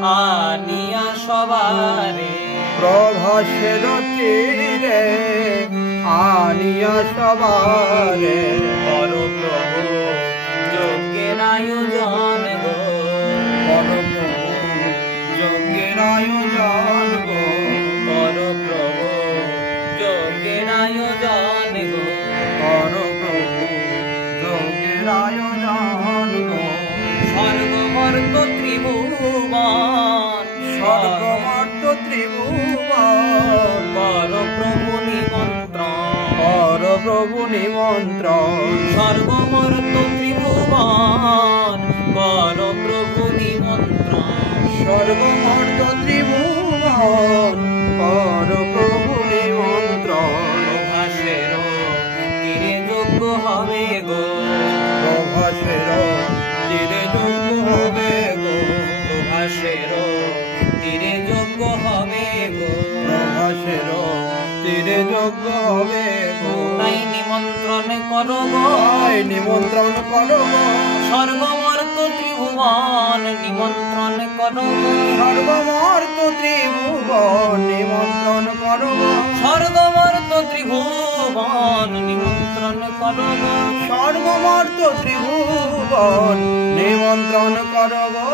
আনিয়া সবারে প্রভাসের তীরে আনিয়া সবারে পর প্রভু যজ্ঞের আয়োজন গো পরপ্রভু যজ্ঞের আয়োজন গো পরপ্রভু যজ্ঞের আয়োজন গো পরপ্রভু যজ্ঞের আয়োজন গো স্বর্গমর্ত ত্রিভুবন স্বর্গমর্ত ত্রিভুবন পরপ্রভু নিমন্ত্রণ পরপ্রভু নিমন্ত্রণ স্বর্গমর্ত ত্রিভুবন পরপ্রভু নিমন্ত্রণ স্বর্গমর্ত ত্রিভুবন পরপ্রভু নিমন্ত্রণ প্রভাসের তীরে যজ্ঞ হবে গো প্রভাসের তীরে যজ্ঞ হবে গো প্রভাসের তীরে যজ্ঞ হবে গো প্রভাসের তীরে যজ্ঞ হবে গো তাই নিমন্ত্রণ করো গো তাই নিমন্ত্রণ করো গো স্বর্গমর্ত ত্রিভুবন নিমন্ত্রণ করো গো সর্বমর্ত ত্রিভুবন নিমন্ত্রণ করো গো স্বর্গমর্ত ত্রিভুবন নিমন্ত্রণ করো গো সর্বমর্ত ত্রিভুবন নিমন্ত্রণ করো গো